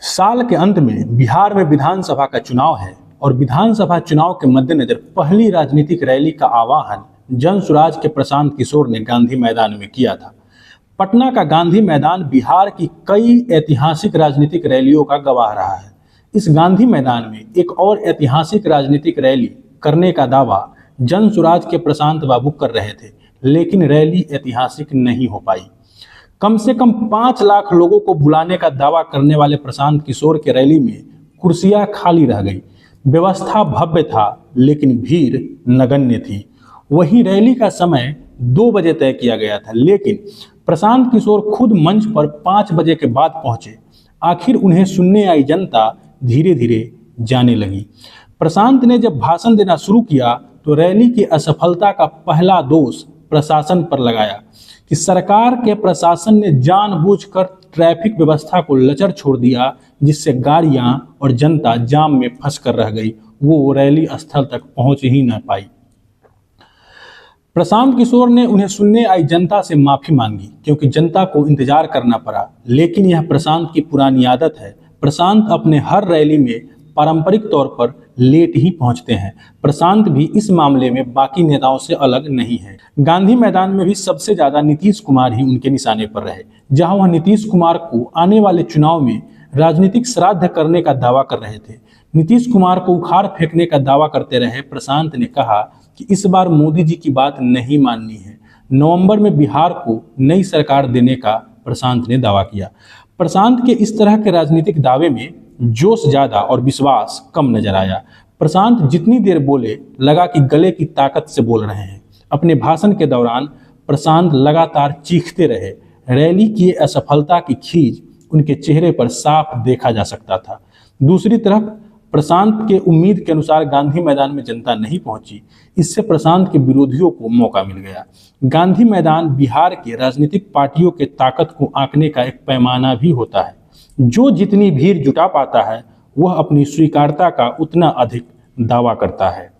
साल के अंत में बिहार में विधानसभा का चुनाव है और विधानसभा चुनाव के मद्देनजर पहली राजनीतिक रैली का आह्वान जनसुराज के प्रशांत किशोर ने गांधी मैदान में किया था। पटना का गांधी मैदान बिहार की कई ऐतिहासिक राजनीतिक रैलियों का गवाह रहा है। इस गांधी मैदान में एक और ऐतिहासिक राजनीतिक रैली करने का दावा जनसुराज के प्रशांत बाबू कर रहे थे, लेकिन रैली ऐतिहासिक नहीं हो पाई। कम से कम 5 लाख लोगों को बुलाने का दावा करने वाले प्रशांत किशोर के रैली में कुर्सियां खाली रह गई। व्यवस्था भव्य था, लेकिन भीड़ नगण्य थी। वहीं रैली का समय 2 बजे तय किया गया था, लेकिन प्रशांत किशोर खुद मंच पर 5 बजे के बाद पहुंचे। आखिर उन्हें सुनने आई जनता धीरे धीरे जाने लगी। प्रशांत ने जब भाषण देना शुरू किया तो रैली की असफलता का पहला दोष प्रशासन पर लगाया कि सरकार के प्रशासन ने जानबूझकर ट्रैफिक व्यवस्था को लचर छोड़ दिया, जिससे गाड़ियां और जनता जाम में फंस कर रह गई। वो रैली स्थल तक पहुंच ही न पाई। प्रशांत किशोर ने उन्हें सुनने आई जनता से माफी मांगी, क्योंकि जनता को इंतजार करना पड़ा। लेकिन यह प्रशांत की पुरानी आदत है। प्रशांत अपने हर रैली में पारंपरिक तौर पर लेट ही पहुंचते हैं। प्रशांत भी इस मामले में बाकी नेताओं से अलग नहीं है। गांधी मैदान में भी सबसे ज्यादा नीतीश कुमार ही उनके निशाने पर रहे। जहां वह नीतीश कुमार को आने वाले चुनाव में राजनीतिक श्राद्ध करने का दावा कर रहे थे, नीतीश कुमार को उखाड़ फेंकने का दावा करते रहे। प्रशांत ने कहा कि इस बार मोदी जी की बात नहीं माननी है। नवंबर में बिहार को नई सरकार देने का प्रशांत ने दावा किया। प्रशांत के इस तरह के राजनीतिक दावे में जोश ज्यादा और विश्वास कम नजर आया। प्रशांत जितनी देर बोले, लगा कि गले की ताकत से बोल रहे हैं। अपने भाषण के दौरान प्रशांत लगातार चीखते रहे। रैली की असफलता की खींच उनके चेहरे पर साफ देखा जा सकता था। दूसरी तरफ प्रशांत के उम्मीद के अनुसार गांधी मैदान में जनता नहीं पहुंची। इससे प्रशांत के विरोधियों को मौका मिल गया। गांधी मैदान बिहार के राजनीतिक पार्टियों के ताकत को आंकने का एक पैमाना भी होता है। जो जितनी भीड़ जुटा पाता है, वह अपनी स्वीकार्यता का उतना अधिक दावा करता है।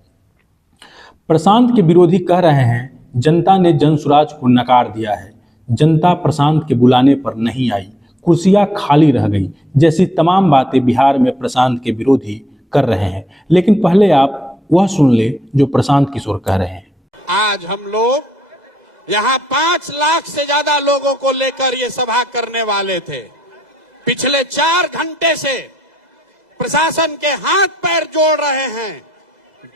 प्रशांत के विरोधी कह रहे हैं, जनता ने जनसुराज को नकार दिया है। जनता प्रशांत के बुलाने पर नहीं आई, कुर्सियां खाली रह गई, जैसी तमाम बातें बिहार में प्रशांत के विरोधी कर रहे हैं। लेकिन पहले आप वह सुन ले जो प्रशांत किशोर कह रहे हैं। आज हम लोग यहाँ 5 लाख से ज्यादा लोगों को लेकर ये सभा करने वाले थे। पिछले 4 घंटे से प्रशासन के हाथ पैर जोड़ रहे हैं।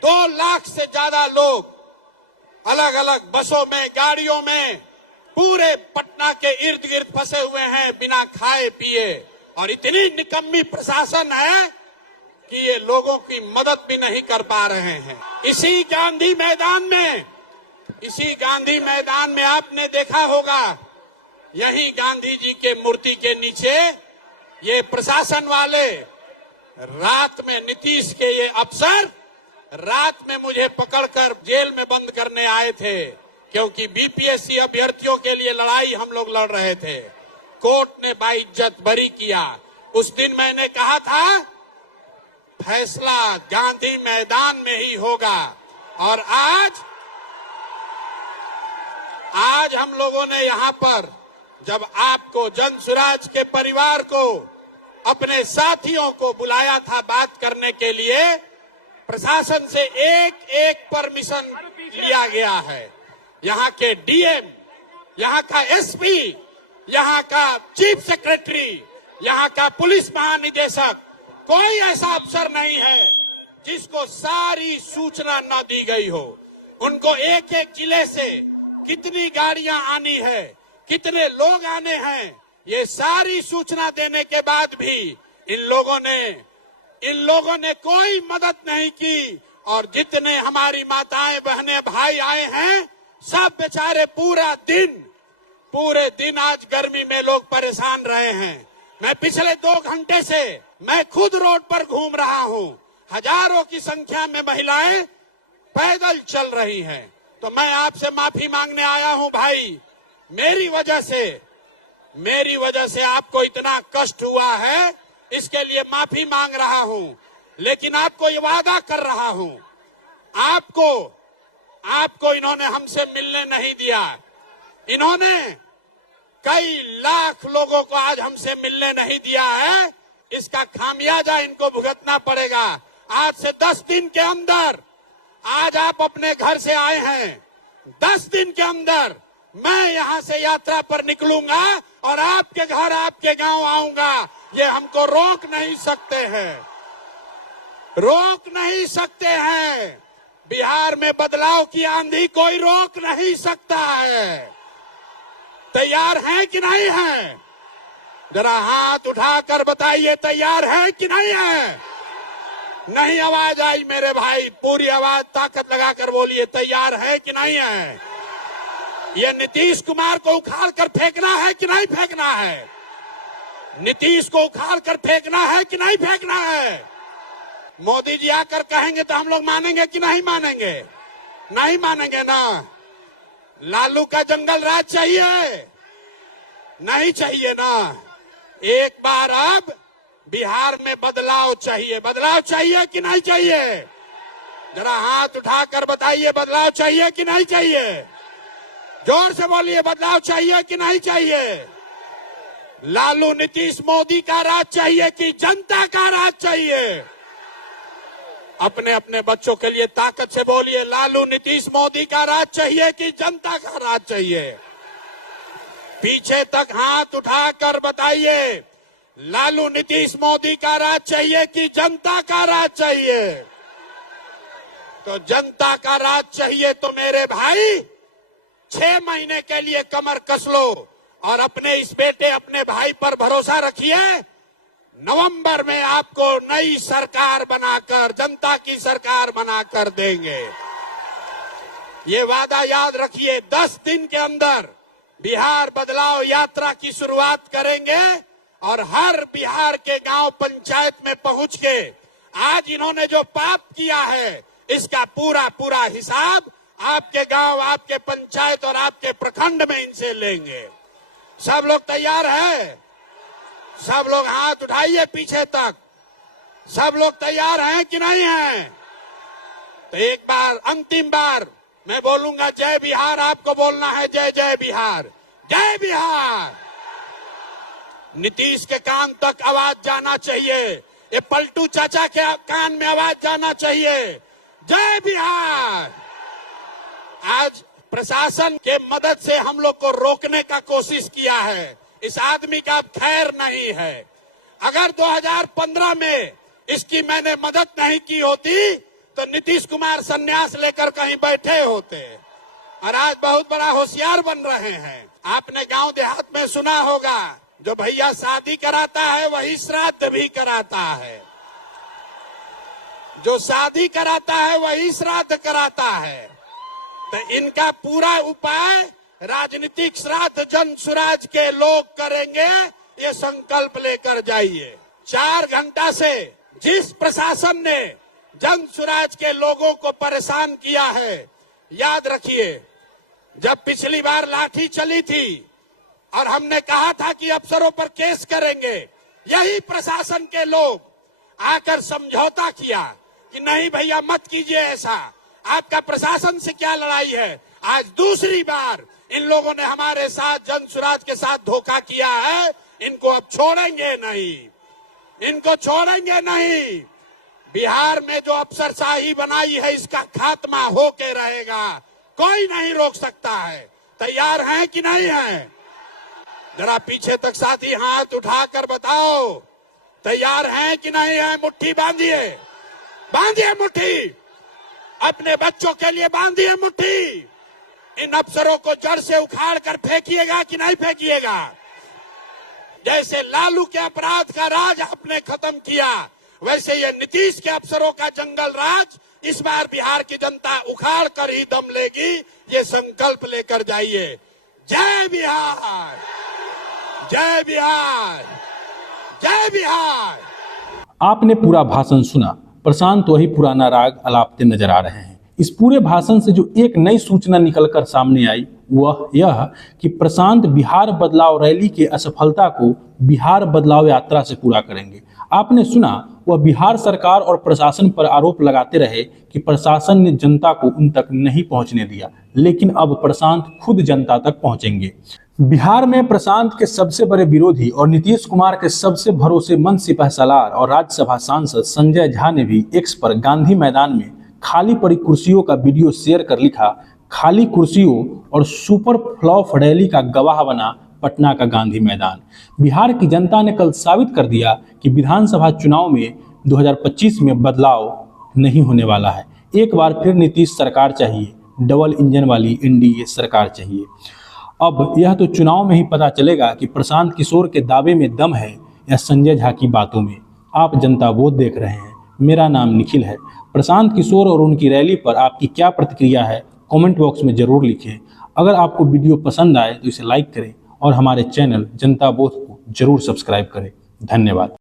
2 लाख से ज्यादा लोग अलग अलग बसों में, गाड़ियों में पूरे पटना के इर्द गिर्द फंसे हुए हैं बिना खाए पिए। और इतनी निकम्मी प्रशासन है कि ये लोगों की मदद भी नहीं कर पा रहे हैं। इसी गांधी मैदान में आपने देखा होगा, यही गांधी जी के मूर्ति के नीचे ये प्रशासन वाले रात में, नीतीश के ये अफसर रात में मुझे पकड़कर जेल में बंद करने आए थे, क्योंकि बीपीएससी अभ्यर्थियों के लिए लड़ाई हम लोग लड़ रहे थे। कोर्ट ने बाइज्जत बरी किया। उस दिन मैंने कहा था फैसला गांधी मैदान में ही होगा। और आज हम लोगों ने यहाँ पर जब आपको, जनसुराज के परिवार को, अपने साथियों को बुलाया था बात करने के लिए, प्रशासन से एक परमिशन लिया गया है। यहाँ के डीएम, यहाँ का एसपी, यहाँ का चीफ सेक्रेटरी, यहाँ का पुलिस महानिदेशक, कोई ऐसा अफसर नहीं है जिसको सारी सूचना न दी गई हो। उनको एक एक जिले से कितनी गाड़ियां आनी है, कितने लोग आने हैं, ये सारी सूचना देने के बाद भी इन लोगों ने कोई मदद नहीं की। और जितने हमारी माताएं, बहनें, भाई आए हैं, सब बेचारे पूरे दिन आज गर्मी में लोग परेशान रहे हैं। मैं पिछले 2 घंटे से मैं खुद रोड पर घूम रहा हूं। हजारों की संख्या में महिलाएं पैदल चल रही हैं। तो मैं आपसे माफी मांगने आया हूं भाई। मेरी वजह से आपको इतना कष्ट हुआ है, इसके लिए माफी मांग रहा हूं। लेकिन आपको ये वादा कर रहा हूं, आपको इन्होंने हमसे मिलने नहीं दिया। इन्होंने कई लाख लोगों को आज हमसे मिलने नहीं दिया है। जिसका खामियाजा इनको भुगतना पड़ेगा। आज से 10 दिन के अंदर, आज आप अपने घर से आए हैं, 10 दिन के अंदर मैं यहां से यात्रा पर निकलूंगा और आपके घर, आपके गांव आऊंगा। ये हमको रोक नहीं सकते हैं, रोक नहीं सकते हैं। बिहार में बदलाव की आंधी कोई रोक नहीं सकता है। तैयार हैं कि नहीं हैं? जरा हाथ उठाकर बताइए, तैयार हैं कि नहीं है? नहीं आवाज आई मेरे भाई, पूरी आवाज ताकत लगाकर बोलिए, तैयार है कि नहीं है? ये नीतीश कुमार को उखाड़ कर फेंकना है कि नहीं फेंकना है? नीतीश को उखाड़ कर फेंकना है कि नहीं फेंकना है? मोदी जी आकर कहेंगे तो हम लोग मानेंगे कि नहीं मानेंगे? नहीं मानेंगे ना। लालू का जंगल राज चाहिए? नहीं चाहिए ना। एक बार अब बिहार में बदलाव चाहिए। बदलाव चाहिए कि नहीं चाहिए? जरा हाथ उठाकर बताइए, बदलाव चाहिए कि नहीं चाहिए? जोर से बोलिए, बदलाव चाहिए कि नहीं चाहिए? लालू नीतीश मोदी का राज चाहिए कि जनता का राज चाहिए? अपने अपने बच्चों के लिए ताकत से बोलिए, लालू नीतीश मोदी का राज चाहिए कि जनता का राज चाहिए? पीछे तक हाथ उठाकर बताइए, लालू नीतीश मोदी का राज चाहिए कि जनता का राज चाहिए? तो जनता का राज चाहिए तो मेरे भाई 6 महीने के लिए कमर कस लो और अपने इस बेटे, अपने भाई पर भरोसा रखिए। नवंबर में आपको नई सरकार बनाकर, जनता की सरकार बनाकर देंगे। ये वादा याद रखिए। 10 दिन के अंदर बिहार बदलाव यात्रा की शुरुआत करेंगे और हर बिहार के गांव पंचायत में पहुंच के आज इन्होंने जो पाप किया है इसका पूरा पूरा हिसाब आपके गांव, आपके पंचायत और आपके प्रखंड में इनसे लेंगे। सब लोग तैयार है? सब लोग हाथ उठाइए पीछे तक। सब लोग तैयार हैं कि नहीं हैं? तो एक बार, अंतिम बार मैं बोलूंगा जय बिहार, आपको बोलना है जय जय बिहार, जय बिहार। नीतीश के कान तक आवाज जाना चाहिए, ये पलटू चाचा के कान में आवाज जाना चाहिए, जय बिहार। आज प्रशासन के मदद से हम लोग को रोकने का कोशिश किया है। इस आदमी का खैर नहीं है। अगर 2015 में इसकी मैंने मदद नहीं की होती तो नीतीश कुमार संन्यास लेकर कहीं बैठे होते और आज बहुत बड़ा होशियार बन रहे हैं। आपने गांव देहात में सुना होगा, जो भैया शादी कराता है वही श्राद्ध भी कराता है, जो शादी कराता है वही श्राद्ध कराता है। तो इनका पूरा उपाय राजनीतिक श्राद्ध जन सुराज के लोग करेंगे, ये संकल्प लेकर जाइए। 4 घंटा से जिस प्रशासन ने जन सुराज के लोगों को परेशान किया है, याद रखिए, जब पिछली बार लाठी चली थी और हमने कहा था कि अफसरों पर केस करेंगे, यही प्रशासन के लोग आकर समझौता किया कि नहीं भैया मत कीजिए ऐसा, आपका प्रशासन से क्या लड़ाई है। आज दूसरी बार इन लोगों ने हमारे साथ, जन सुराज के साथ धोखा किया है। इनको अब छोड़ेंगे नहीं, इनको छोड़ेंगे नहीं। बिहार में जो अफसरशाही बनाई है इसका खात्मा होके रहेगा, कोई नहीं रोक सकता है। तैयार हैं कि नहीं हैं? जरा पीछे तक साथी हाथ उठाकर बताओ, तैयार हैं कि नहीं है? मुट्ठी बांधिए, बांधिए मुट्ठी, अपने बच्चों के लिए बांधिए मुट्ठी। इन अफसरों को जड़ से उखाड़ कर फेंकिएगा कि नहीं फेंकिएगा? जैसे लालू के अपराध का राज आपने खत्म किया, वैसे ये नीतीश के अफसरों का जंगल राज इस बार बिहार की जनता उखाड़ कर ही दम लेगी। ये संकल्प लेकर जाइए। जय बिहार, जय बिहार, जय बिहार। आपने पूरा भाषण सुना। प्रशांत वही पुराना राग अलापते नजर आ रहे हैं। इस पूरे भाषण से जो एक नई सूचना निकलकर सामने आई वह यह कि प्रशांत बिहार बदलाव रैली की असफलता को बिहार बदलाव यात्रा से पूरा करेंगे। आपने सुना, वह बिहार सरकार और प्रशासन पर आरोप लगाते रहे कि प्रशासन ने जनता को उन तक नहीं पहुंचने दिया, लेकिन अब प्रशांत खुद जनता तक पहुंचेंगे। बिहार में प्रशांत के सबसे बड़े विरोधी और नीतीश कुमार के सबसे भरोसेमंद सिपहसालार और राज्यसभा सांसद संजय झा ने भी एक्स पर गांधी मैदान में खाली पड़ी कुर्सियों का वीडियो शेयर कर लिखा, खाली कुर्सियों और सुपर फ्लॉप रैली का गवाह बना पटना का गांधी मैदान। बिहार की जनता ने कल साबित कर दिया कि विधानसभा चुनाव में 2025 में बदलाव नहीं होने वाला है। एक बार फिर नीतीश सरकार चाहिए, डबल इंजन वाली एनडीए सरकार चाहिए। अब यह तो चुनाव में ही पता चलेगा कि प्रशांत किशोर के दावे में दम है या संजय झा की बातों में। आप जनता वोट देख रहे हैं। मेरा नाम निखिल है। प्रशांत किशोर और उनकी रैली पर आपकी क्या प्रतिक्रिया है, कमेंट बॉक्स में जरूर लिखें। अगर आपको वीडियो पसंद आए तो इसे लाइक करें और हमारे चैनल जनता वोट को जरूर सब्सक्राइब करें। धन्यवाद।